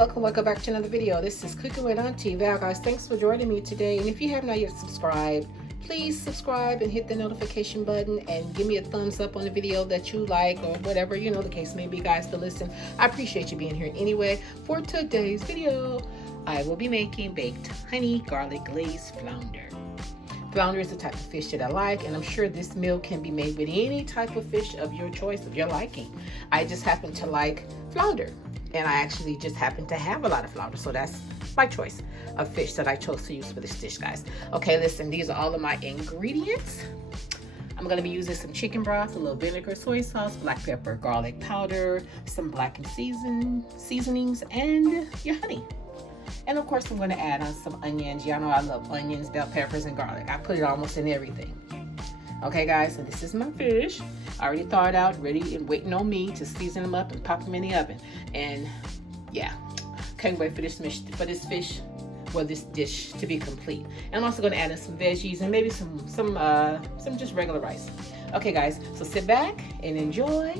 welcome back to another video. This is Cooking with Auntie Val, guys. Thanks for joining me today. And if you have not yet subscribed, please subscribe and hit the notification button and give me a thumbs up on the video that you like, or whatever, you know, the case may be, guys, to listen. I appreciate you being here anyway. For today's video, I will be making baked honey garlic glazed flounder. Flounder is the type of fish that I like, and I'm sure this meal can be made with any type of fish of your choice, of your liking. I just happen to like flounder, and I actually just happen to have a lot of flounder, so that's my choice of fish that I chose to use for this dish, guys. Okay, listen, these are all of my ingredients. I'm gonna be using some chicken broth, a little vinegar, soy sauce, black pepper, garlic powder, some blackened seasonings, and your honey. And of course, I'm going to add on some onions. Y'all know I love onions, bell peppers, and garlic. I put it almost in everything. Okay, guys, so this is my fish. I already thawed out, ready and waiting on me to season them up and pop them in the oven. And yeah, can't wait for this dish, this dish to be complete. And I'm also going to add in some veggies and maybe some just regular rice. Okay, guys, so sit back and enjoy.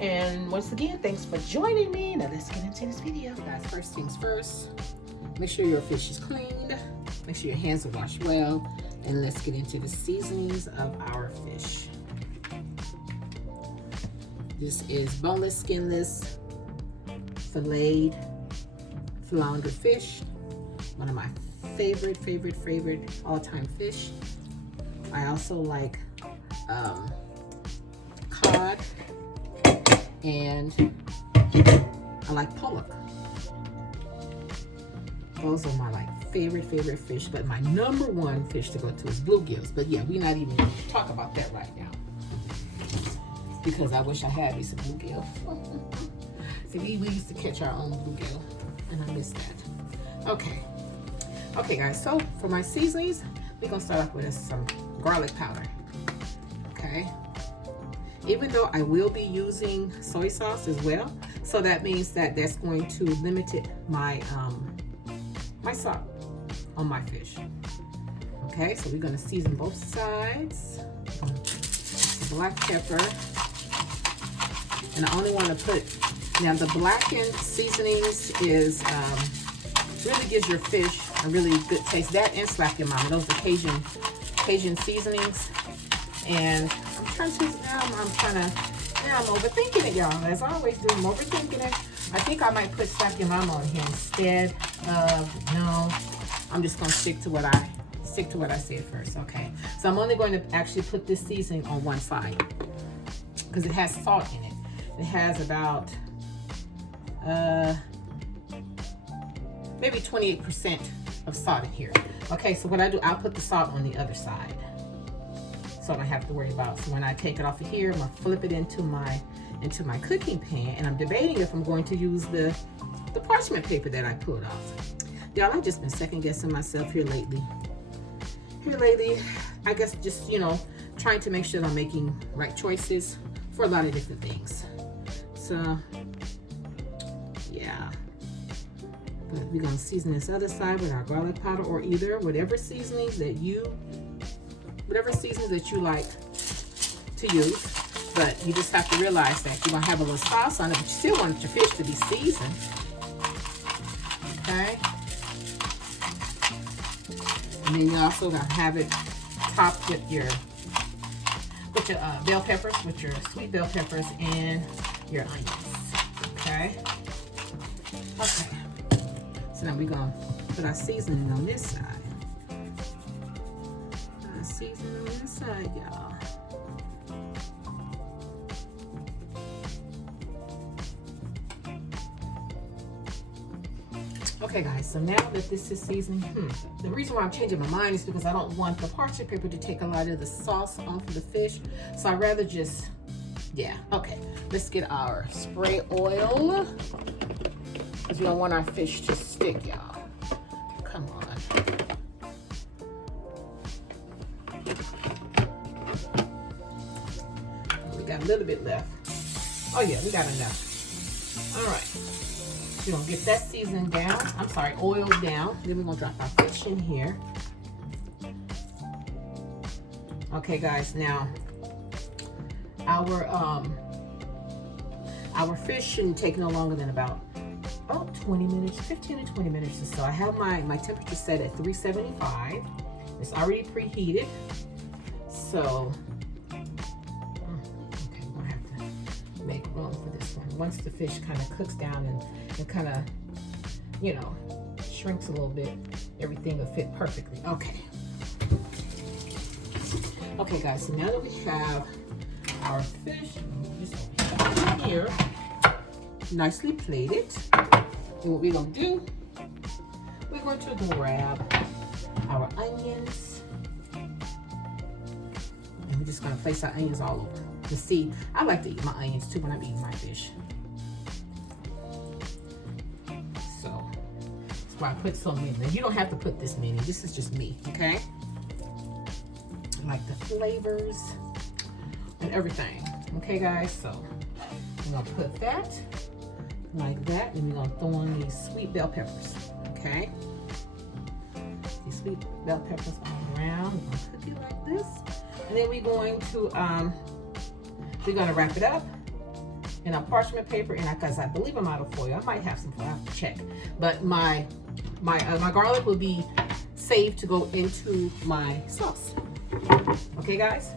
And once again, thanks for joining me. Now let's get into this video. Guys, first things first, make sure your fish is cleaned. Make sure your hands are washed well. And let's get into the seasonings of our fish. This is boneless, skinless, filleted flounder fish. One of my favorite all-time fish. I also like cod. And I like pollock. Those are my favorite fish, but my number one fish to go to is bluegills. But yeah, we're not even going to talk about that right now, because I wish I had me some bluegill. See, we used to catch our own bluegill, and I miss that. Okay guys, so for my seasonings, we're going to start off with some garlic powder. Okay. Even though I will be using soy sauce as well, so that means that that's going to limit my my salt on my fish. Okay, so we're going to season both sides. Black pepper, and I only want to put, now the blackened seasonings is really gives your fish a really good taste. That and slap your mama, those are Cajun seasonings. And I'm trying to, now I'm overthinking it, y'all. As I always do, I'm overthinking it. I think I might put slap your mama on here instead of, no, I'm just gonna stick to what I said first. Okay, so I'm only going to actually put this seasoning on one side because it has salt in it. It has about maybe 28% of salt in here. Okay, so what I do, I'll put the salt on the other side, so I don't have to worry about. So when I take it off of here, I'm gonna flip it into my cooking pan, and I'm debating if I'm going to use the parchment paper that I pulled off. Y'all, I've just been second guessing myself here lately. I guess just, you know, trying to make sure that I'm making right choices for a lot of different things. So yeah, but we're gonna season this other side with our garlic powder, or either whatever seasonings that you like to use. But you just have to realize that you're gonna have a little sauce on it, but you still want your fish to be seasoned. Okay. And then you also gotta have it topped with your bell peppers, with your sweet bell peppers and your onions. Okay. Okay. So now we're gonna put our seasoning on this side. Seasoning on this side, y'all. Okay, guys, so now that this is seasoned, the reason why I'm changing my mind is because I don't want the parchment paper to take a lot of the sauce off of the fish. So I'd rather just, yeah, okay. Let's get our spray oil, because we don't want our fish to stick, y'all. Come on. We got a little bit left. Oh yeah, we got enough. All right. We're gonna get that seasoned down. I'm sorry, oiled down. Then we're gonna drop our fish in here. Okay, guys, now our fish shouldn't take no longer than about about 20 minutes, 15 to 20 minutes or so. I have my temperature set at 375. It's already preheated. So, okay, we're gonna have to make room for this one. Once the fish kind of cooks down and kind of, you know, shrinks a little bit, everything will fit perfectly. Okay. Okay, guys, so now that we have our fish, just over here, nicely plated, and what we're gonna do, we're going to grab our onions, and we're just gonna place our onions all over. You see, I like to eat my onions too when I'm eating my fish. So that's why I put so many. Now, you don't have to put this many. This is just me, okay? I like the flavors and everything. Okay, guys, so I'm gonna put that like that, and we're gonna throw on these sweet bell peppers. Okay, these sweet bell peppers all around. We're gonna cook it like this, and then we're going to wrap it up in a parchment paper. And because I believe I'm out of foil, I might have some foil. I have to check. But my garlic will be saved to go into my sauce. Okay, guys.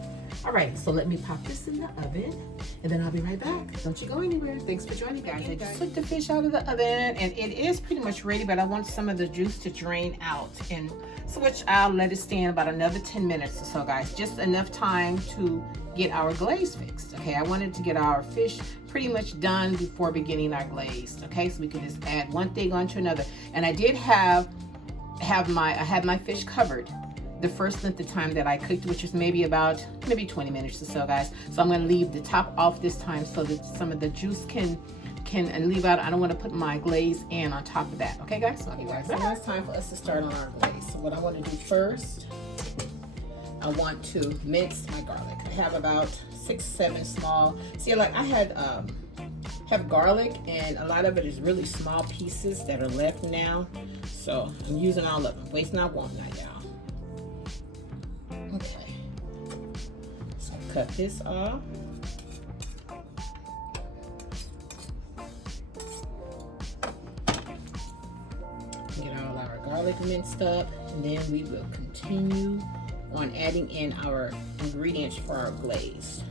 All right, so let me pop this in the oven, and then I'll be right back. Don't you go anywhere. Thanks for joining, guys. I just took the fish out of the oven, and it is pretty much ready, but I want some of the juice to drain out, and so which I'll let it stand about another 10 minutes or so, guys. Just enough time to get our glaze fixed. Okay, I wanted to get our fish pretty much done before beginning our glaze. Okay, so we can just add one thing onto another. And I did have my fish covered the first length of time that I cooked, which was maybe 20 minutes or so, guys. So I'm gonna leave the top off this time so that some of the juice can leave out. I don't want to put my glaze in on top of that. Okay, guys? Okay, guys. So now it's time for us to start on our glaze. So what I want to do first, I want to mince my garlic. I have about 6-7 small. See, like I have garlic, and a lot of it is really small pieces that are left now. So I'm using all of them. Waste not, want not, y'all. Okay, so cut this off. Get all our garlic minced up, and then we will continue on adding in our ingredients for our glaze.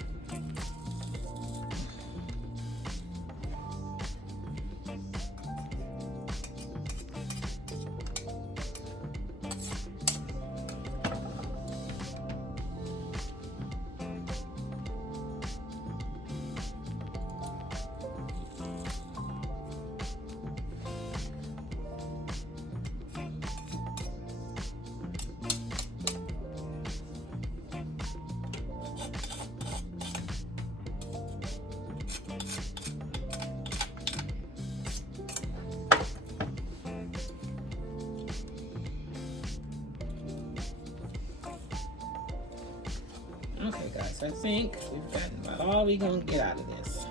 Okay, guys, I think we've gotten about all we're gonna get out of this.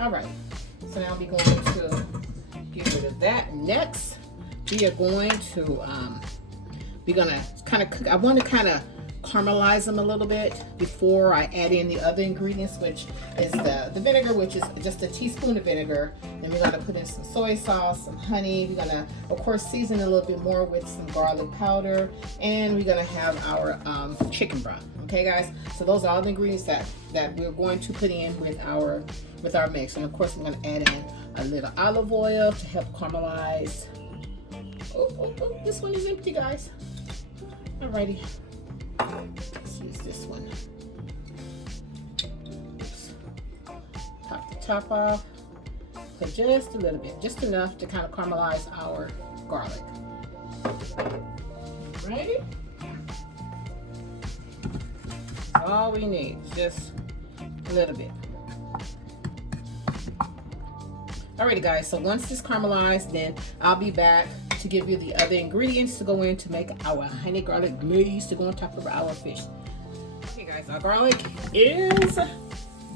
All right, so now we're going to get rid of that. Next, we are going to kind of cook. I want to kind of caramelize them a little bit before I add in the other ingredients, which is the vinegar, which is just a teaspoon of vinegar. And we're gonna put in some soy sauce, some honey. We're gonna, of course, season a little bit more with some garlic powder, and we're gonna have our chicken broth. Okay, guys. So those are all the ingredients that we're going to put in with our mix. And of course, I'm gonna add in a little olive oil to help caramelize. Oh, this one is empty, guys. Alrighty. Let's use this one. Oops. Pop the top off. Put just a little bit, just enough to kind of caramelize our garlic. Ready? All we need is just a little bit. Alrighty, guys, so once this caramelized, then I'll be back to give you the other ingredients to go in to make our honey garlic glaze to go on top of our fish. Okay, guys, our garlic is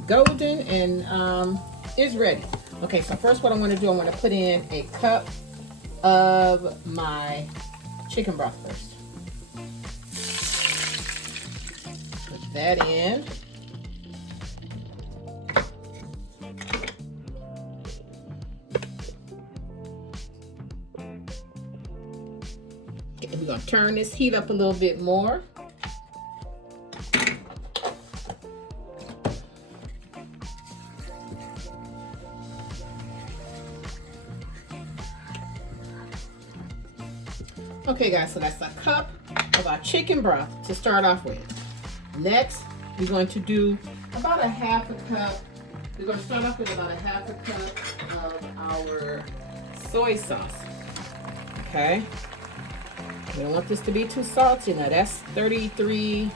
golden and is ready. Okay, so first what I'm going to do, I'm going to put in a cup of my chicken broth first. Put that in. Okay, we're gonna turn this heat up a little bit more. Okay guys, so that's a cup of our chicken broth to start off with. Next, we're going to do about a half a cup. We're going to start off with about a half a cup of our soy sauce. Okay? We don't want this to be too salty. Now that's 34%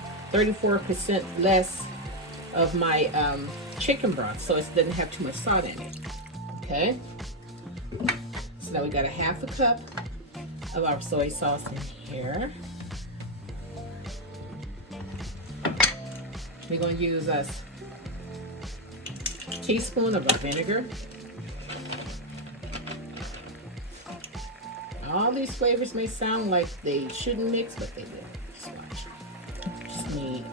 less of my chicken broth, so it doesn't have too much salt in it. Okay? So now we got a half a cup of our soy sauce in here. We're going to use a teaspoon of our vinegar. All these flavors may sound like they shouldn't mix, but they will. Just watch. Just need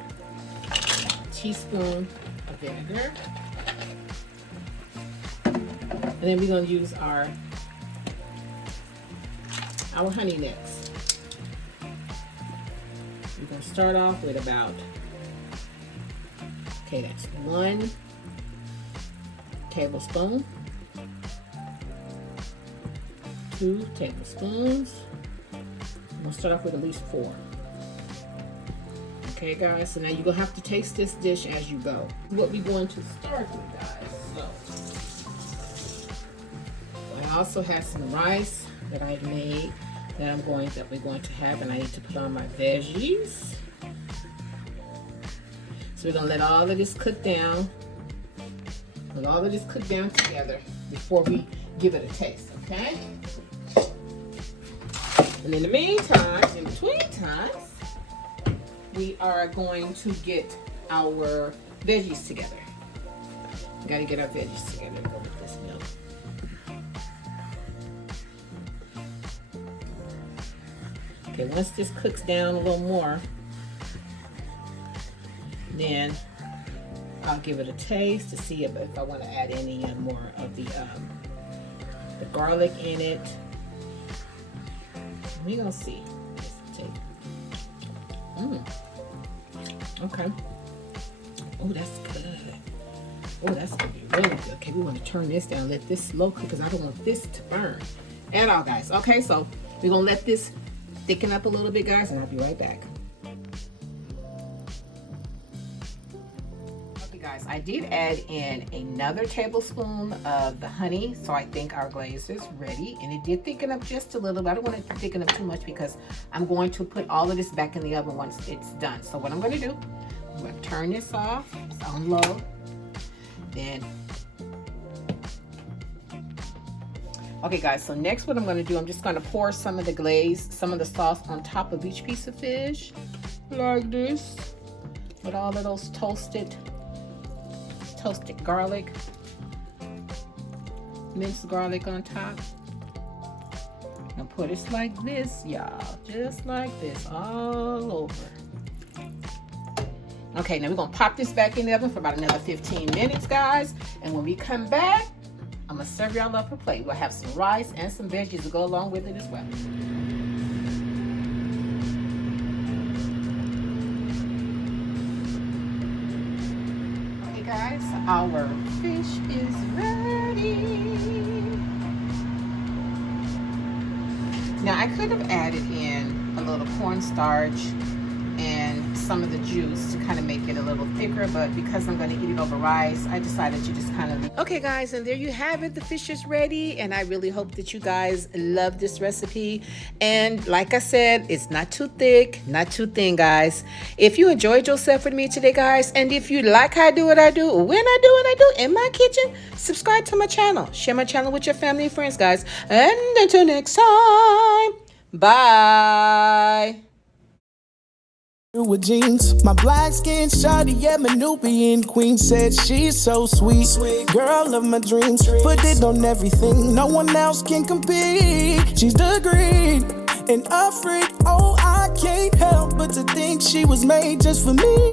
a teaspoon of vinegar. And then we're going to use our honey next. We're going to start off with about, okay, that's 1 tablespoon, 2 tablespoons. I'm going to start off with at least 4. Okay, guys, so now you're going to have to taste this dish as you go. What we're going to start with, guys. So, I also have some rice that I made that we're going to have, and I need to put on my veggies. So we're gonna let all of this cook down. Let all of this cook down together before we give it a taste, okay? And in the meantime, in between times, we are going to get our veggies together. We gotta get our veggies together. Go with this milk. Okay, once this cooks down a little more, then I'll give it a taste to see if I want to add any more of the garlic in it. We're gonna see. Okay. Oh, that's good. Oh, that's gonna be really good. Okay, we want to turn this down. Let this slow cook because I don't want this to burn at all, guys. Okay, so we're gonna let this thicken up a little bit, guys, and I'll be right back. Okay, guys, I did add in another tablespoon of the honey, so I think our glaze is ready, and it did thicken up just a little bit. I don't want it to thicken up too much because I'm going to put all of this back in the oven once it's done. So what I'm going to do, I'm going to turn this off. It's on low. Then okay, guys, so next what I'm going to do, I'm just going to pour some of the glaze, some of the sauce on top of each piece of fish, like this, with all of those toasted garlic, minced garlic on top. And put it like this, y'all, just like this, all over. Okay, now we're going to pop this back in the oven for about another 15 minutes, guys, and when we come back, I'm gonna serve y'all up a plate. We'll have some rice and some veggies to go along with it as well. Okay, guys, our fish is ready. Now I could have added in a little cornstarch and some of the juice to kind of make it a little thicker, but because I'm going to eat it over rice, I decided to just kind of... Okay, guys, and there you have it. The fish is ready, and I really hope that you guys love this recipe. And like I said, it's not too thick, not too thin, guys. If you enjoyed yourself with me today, guys, and if you like how I do what I do, when I do what I do in my kitchen, subscribe to my channel. Share my channel with your family and friends, guys. And until next time, bye. With jeans, my black skin shawty, yeah, Manubian queen said she's so sweet, girl of my dreams. Put it on everything, no one else can compete. She's the green and a freak, oh I can't help but to think she was made just for me.